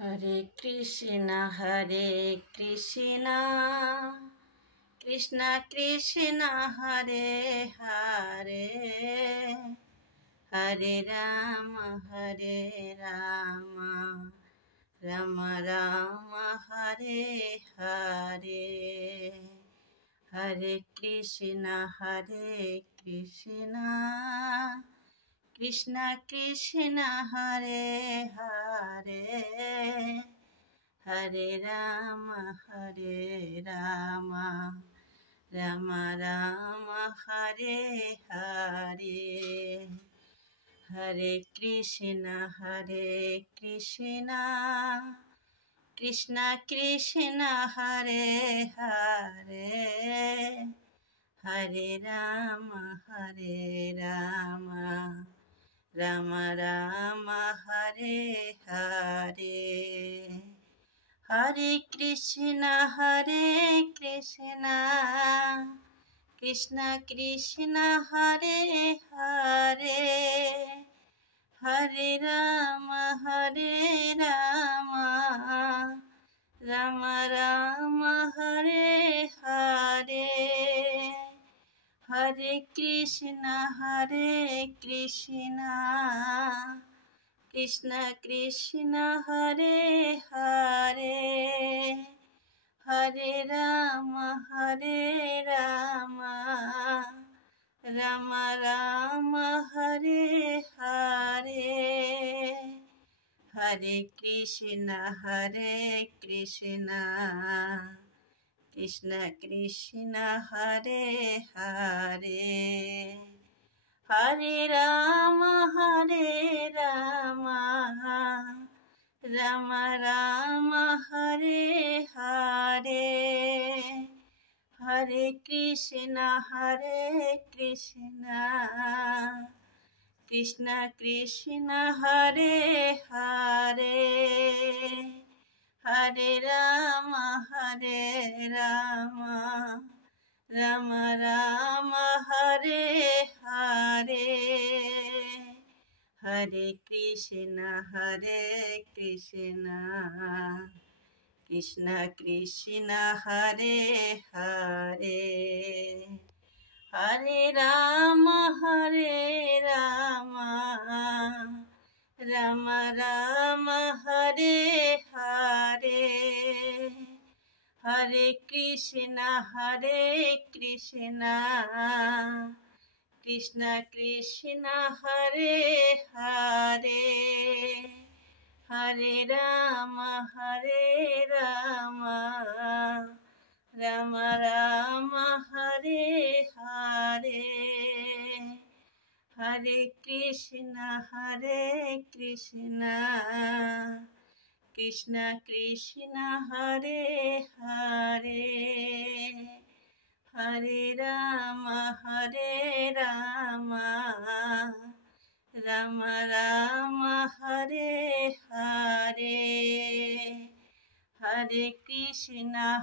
Hare Krishna Krishna Krishna Hare Hare, Hare Ram Ram Ram Hare Hare. Hare Krishna Krishna Krishna Hare Hare, Hare Ram Ram Ram Hare Hare. Hare Krishna Krishna Krishna Hare Hare, Hare Ram Ram Ram Hare Hare. Hare Krishna Krishna Krishna Hare Hare, Hare Ram Ram Ram Hare Hare. Hare Krishna Krishna Krishna Hare Hare, Hare Ram Ram Ram Hare Hare. Hare Krishna Krishna Krishna Hare Hare, Hare Ram Ram Ram Hare Hare. Hare Krishna Krishna Krishna Hare Hare, Hare Ram Ram Ram Hare Hare. Hare Krishna Krishna Krishna Hare Hare, Hare Ram Ram Ram Hare Hare. Hare Krishna Krishna Krishna Hare Hare, Hare Ram Ram Ram Hare Hare. Hare Krishna Krishna Krishna Hare Hare, Hare Ram Ram Ram Hare Hare. Hare Krishna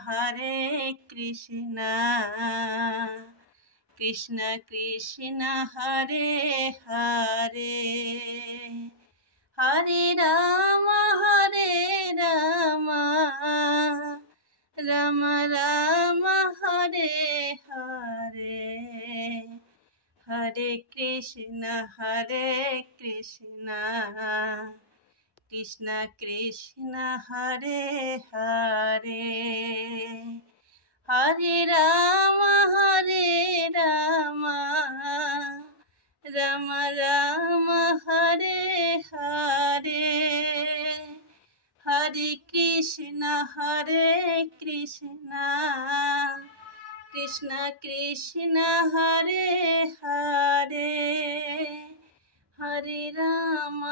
Krishna Krishna Hare Hare, Hare Ram Ram Ram Hare Hare. Hare Krishna Krishna Krishna Hare Hare, Hare Ram Ram Ram Hare Hare. Hare Krishna Krishna Krishna Hare Hare, Hare Ram